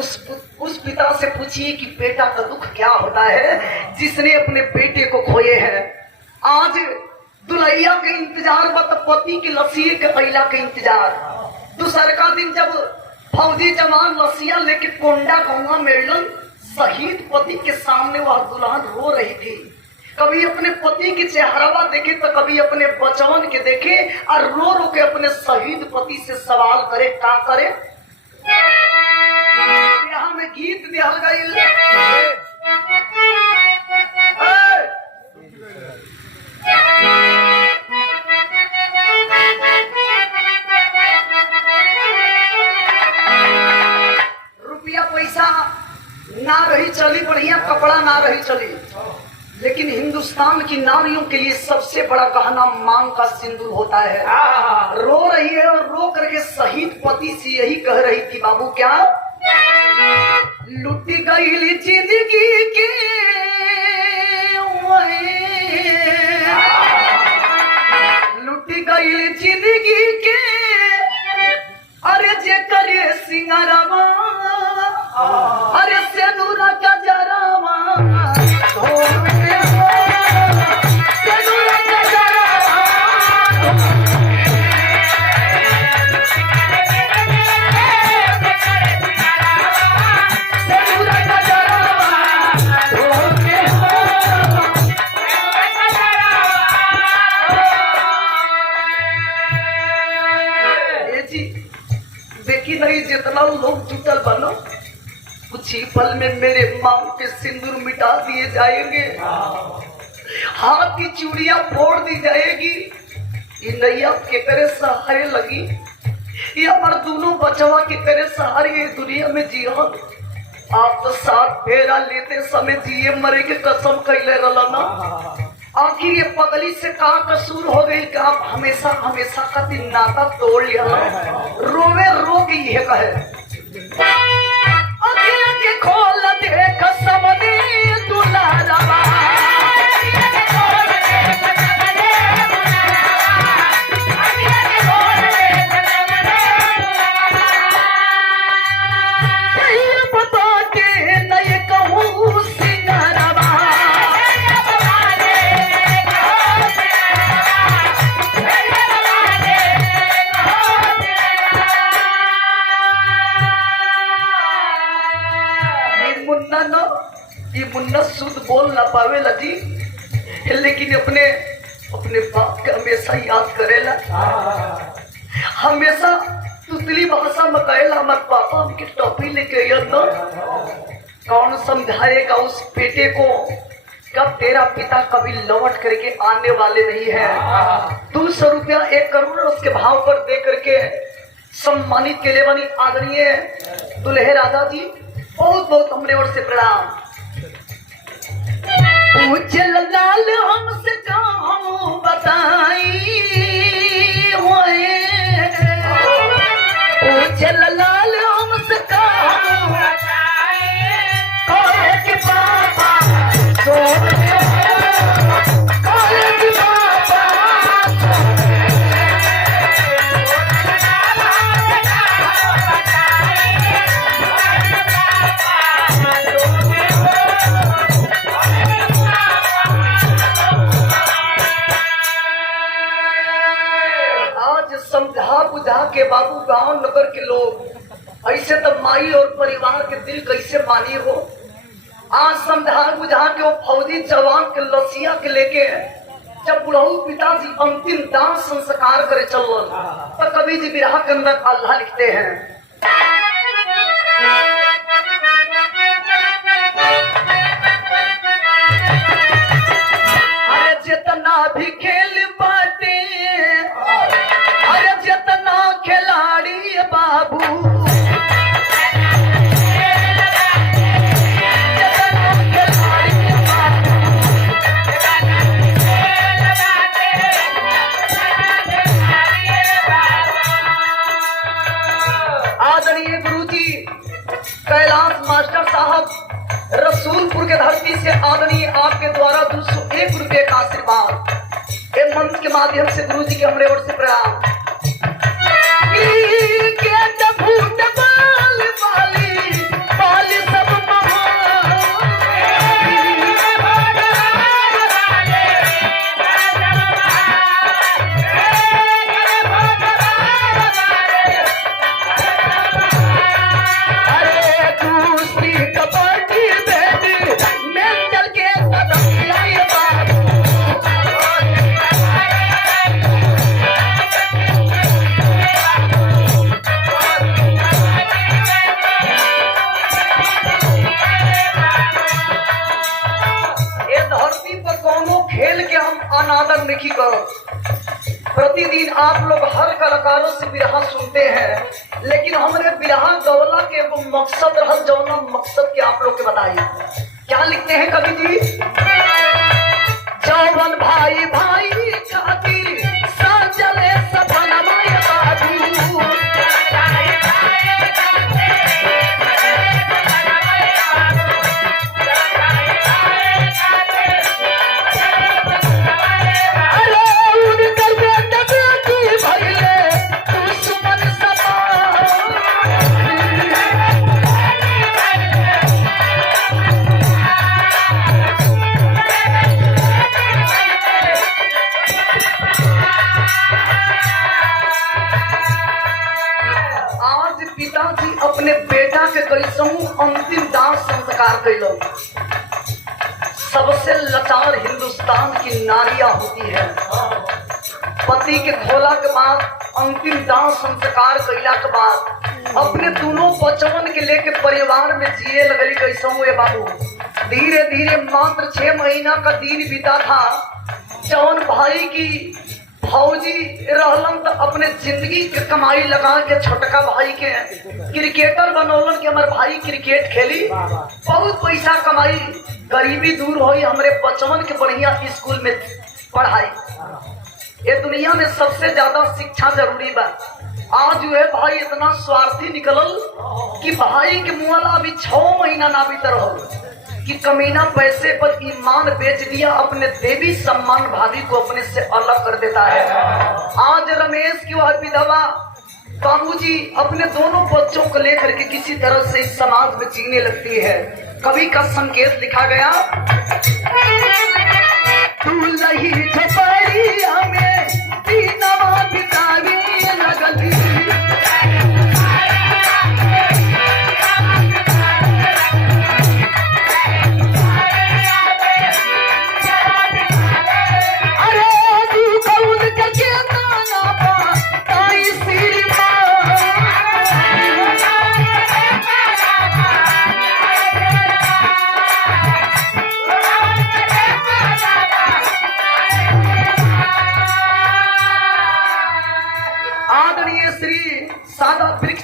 उस पिता से पूछिए कि बेटा का दुख क्या होता है जिसने अपने बेटे को खोए हैं। आज दुल्हैया के इंतजार बत पति के लसिए के अइला के इंतजार। दूसर का दिन जब फौजी जवान लसिया लेके कोंडा गौवा मेलन, शहीद पति के सामने वह दुल्हन रो रही थी। कभी अपने पति की चेहरा देखे तो कभी अपने बचवन के देखे और रो रो के अपने शहीद पति से सवाल करे का करे। यहाँ में गीत दिया गई, रुपया पैसा ना रही चली, बढ़िया कपड़ा ना रही चली, लेकिन हिंदुस्तान की नारियों के लिए सबसे बड़ा गहना मांग का सिंदूर होता है। रो रही है और रो करके शहीद पति से यही कह रही थी, बाबू क्या लुटी गई जिंदगी के लुटी गई जिंदगी के, अरे जे करे सिंगारवा, अरे से नूरा का जरावा देखी नहीं जितना लोग जुटल बनो, कुछ ही पल में मेरे मांग पे सिंदूर मिटा दिए जाएंगे, हाथ की चूड़ियां फोड़ दी जाएगी। ये नैया के तेरे सहारे लगी, ये हमारे दोनों बचवा के तेरे सहारे ये दुनिया में जिया। आप तो साथ फेरा लेते समय जिए मरे के कसम कैले रहना। आखिर ये पगली से का कसूर हो गई कि आप हमेशा हमेशा का दिन नाता तोड़ लिया। रोवे रो के ये कहे अखियां के खोल देख समने दुलारवा, बता के नहीं कहूँ सिंगारवा, ये मुन्ना शुद्ध बोल ना पावे लगी, लेकिन अपने अपने बाप के हमेशा याद करेला। हमेशा तुतली भाषा में कहेला मत पापा हमके टॉपी लेके तो कौन समझाएगा उस बेटे को कब तेरा पिता कभी लौट करके आने वाले नहीं है। 200 रुपया 1 करोड़ उसके भाव पर दे करके सम्मानित के लिए बनी आदरणीय दुल्हे राजा जी, बहुत बहुत हमने ओर से प्रणाम। पूछे लाल हमसे कहाँ बताई पूछे लाल हमसे कहाँ बताई, कहे कि पापा कहे कि पापा समझा बुझा के बाबू गांव नगर के लोग ऐसे तो माई और परिवार के दिल कैसे मानी हो। आज समझा बुझा के वो फौजी जवान के लसिया के लेके जब बुढ़ऊ पिताजी अंतिम दान संस्कार करे चल तो कभी जी बिरहा के अंदर अल्लाह लिखते हैं, अरे जितना भी आदरणीय गुरुजी कैलाश मास्टर साहब रसूलपुर के धरती से आदरणीय आपके द्वारा 201 रुपए का आशीर्वाद ये मंच के माध्यम से गुरुजी के हमरे ओर से प्रणाम। अनादर नहीं करो। प्रतिदिन आप लोग हर कलाकारों से बिरहा सुनते हैं, लेकिन हमने बिरहा गौला के वो मकसद रहल जौना मकसद के आप लोग के बताइए। क्या लिखते हैं कवि जी? जौवन भाई भाई खातिर साजले सपनमय बाबू, अपने बेटा के कैसहू अंतिम दान संस्कार कैलो। सबसे लाचार हिंदुस्तान की नारियां होती है। पति के खोला के बाद अंतिम दान संस्कार कैला के बाद अपने दोनों बचवन के लेके परिवार में जिए लगली कैसहू। ये बाबू धीरे धीरे मात्र 6 महीना का दिन बीता था। जौन भाई की फौजी रहलन तो अपने जिंदगी के कमाई लगा के छोटका भाई के क्रिकेटर बनौलन के हमारे भाई क्रिकेट खेली, बहुत पैसा कमाई, गरीबी दूर हुई, हमरे बचवन के बढ़िया स्कूल में पढ़ाई। ये दुनिया में सबसे ज्यादा शिक्षा जरूरी बा। आज जो है भाई इतना स्वार्थी निकलल कि भाई के मुआला अभी 6 महीना ना बीतर हो कि कमीना पैसे पर ईमान बेच दिया, अपने देवी सम्मान भाभी को अपने से अलग कर देता है। आज रमेश की वह विधवा बाबूजी अपने दोनों बच्चों को लेकर के किसी तरह से इस समाज में जीने लगती है। कवि का संकेत लिखा गया, तू लही झपड़िया में दीनवा बितावे लगली,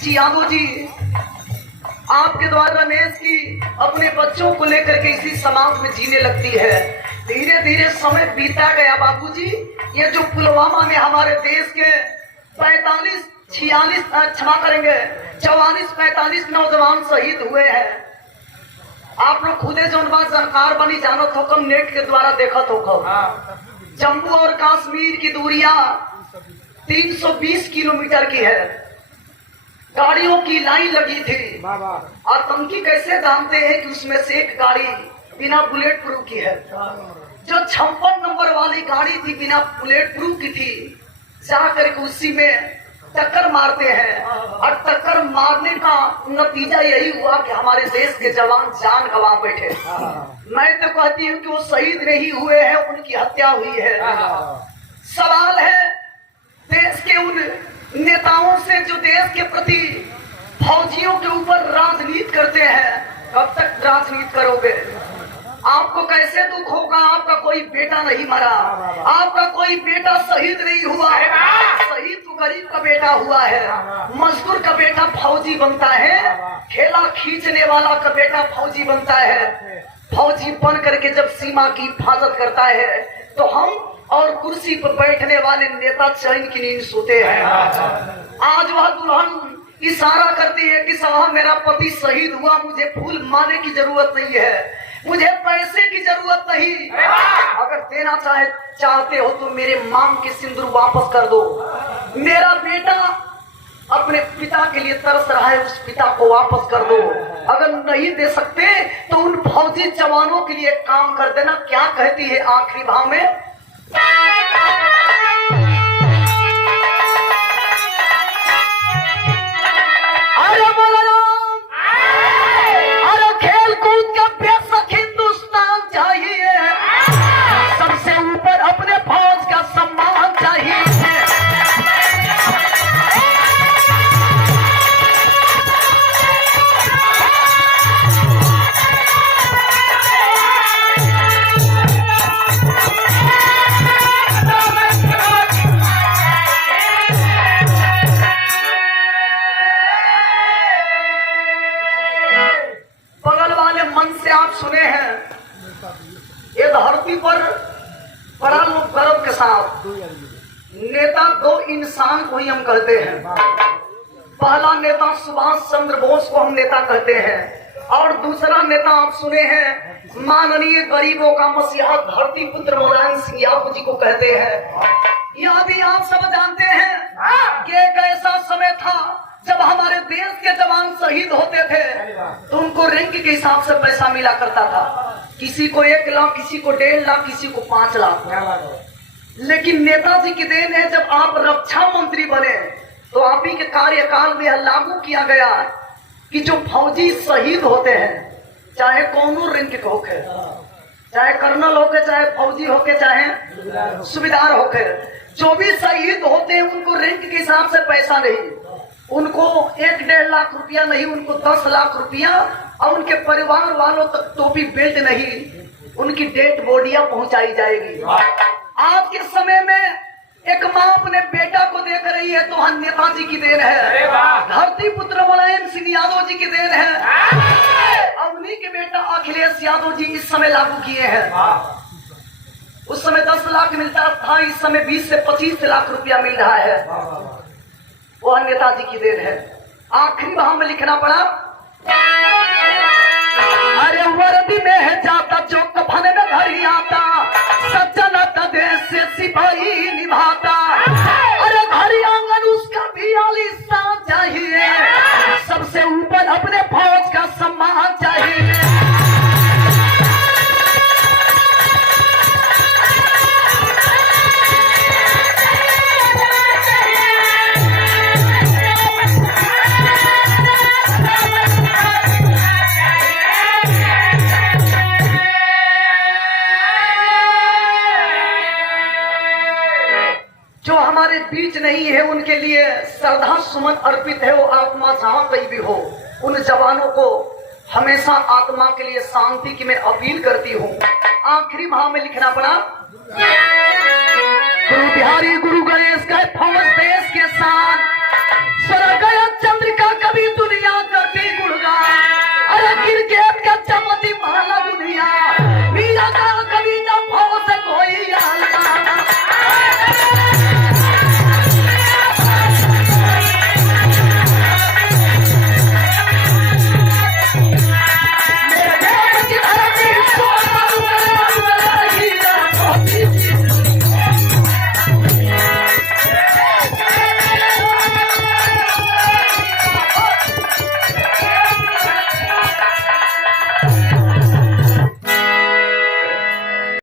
यादव जी आपके द्वारा रमेश की अपने बच्चों को लेकर के इसी समाज में जीने लगती है। धीरे धीरे समय बीता गया बाबूजी। ये जो पुलवामा में हमारे देश के 44 नौजवान शहीद हुए हैं। आप लोग खुदे जो बात जानकार बनी जानो तो कम नेट के द्वारा देखा तो जम्मू और कश्मीर की दूरियां 320 किलोमीटर की है। गाड़ियों की लाइन लगी थी। आतंकी कैसे जानते हैं कि उसमें से एक गाड़ी बिना बुलेट प्रूफ की है। जो 56 नंबर वाली गाड़ी थी बिना बुलेट प्रूफ की थी, जाकर के उसी में टक्कर मारते हैं और टक्कर मारने का नतीजा यही हुआ कि हमारे देश के जवान जान गंवा बैठे। मैं तो कहती हूँ कि वो शहीद नहीं हुए हैं, उनकी हत्या हुई है। सवाल है देश के उन नेताओं से जो देश के प्रति फौजियों के ऊपर राजनीति करते हैं। कब तक राजनीति करोगे? आपको कैसे दुख होगा? आपका कोई बेटा नहीं मरा, आपका कोई बेटा शहीद नहीं हुआ है। शहीद तो गरीब का बेटा हुआ है, मजदूर का बेटा फौजी बनता है, ठेला खींचने वाला का बेटा फौजी बनता है। फौजी बन करके जब सीमा की हिफाजत करता है तो हम और कुर्सी पर बैठने वाले नेता चैन की नींद सोते हैं। आज वह दुल्हन इशारा करती है कि साहब मेरा पति शहीद हुआ, मुझे फूल माने की जरूरत नहीं है, मुझे पैसे की जरूरत नहीं, अगर देना चाहते हो तो मेरे मांग के सिंदूर वापस कर दो। मेरा बेटा अपने पिता के लिए तरस रहा है, उस पिता को वापस कर दो। अगर नहीं दे सकते तो उन फौजी जवानों के लिए काम कर देना। क्या कहती है आखिरी भाव में? अरे बोलो, अरे खेल कूद के बेशक हिंदुस्तान चाहिए, सबसे ऊपर अपने फौज का सम्मान चाहिए। आप सुने हैं ये धरती पर बड़ा लोग गर्व के साथ नेता दो इंसान को ही हम कहते हैं। पहला नेता सुभाष चंद्र बोस को हम नेता कहते हैं, और दूसरा नेता आप सुने हैं माननीय गरीबों का मसीहा धरती पुत्र मुलायम सिंह यादव जी को कहते हैं। यह भी आप सब जानते हैं कि एक ऐसा समय था जब हमारे देश के जवान शहीद होते थे तो उनको रैंक के हिसाब से पैसा मिला करता था। किसी को 1 लाख, किसी को 1.5 लाख, किसी को 5 लाख। लेकिन नेताजी की देन है, जब आप रक्षा मंत्री बने तो आप ही के कार्यकाल में यह लागू किया गया कि जो फौजी शहीद होते हैं, चाहे कौनो रैंक के होके, चाहे कर्नल होके, चाहे फौजी होके, चाहे सूबेदार होके, जो भी शहीद होते हैं उनको रैंक के हिसाब से पैसा नहीं, उनको 1-1.5 लाख रुपया नहीं, उनको 10 लाख रुपया, और उनके परिवार वालों तक टोपी बेल्ट नहीं, उनकी डेड बॉडियां पहुंचाई जाएगी। आज के समय में एक माँ अपने बेटा को देख रही है तो नेताजी की देन है, धरती पुत्र मुलायम सिंह यादव जी की देन है, और उन्हीं के बेटा अखिलेश यादव जी इस समय लागू किए हैं। उस समय 10 लाख मिलता था, इस समय 20 से 25 लाख रुपया मिल रहा है, वह नेताजी की देन है। आखिरी भाव में लिखना पड़ा, अरे वर्दी में है जाता जो कफन में घर ही आता, सज्जन देश से सिपाही निभाता, अरे घर आंगन उसका भी आलीशान चाहिए, सबसे ऊपर अपने फौज का सम्मान चाहिए। बीच नहीं है उनके लिए श्रद्धा सुमन अर्पित है, वो आत्मा जहां कहीं भी हो, उन जवानों को हमेशा आत्मा के लिए शांति की मैं अपील करती हूँ। आखिरी भाव में लिखना पड़ा, गुरु बिहारी गुरु गणेश का फौज देश के साथ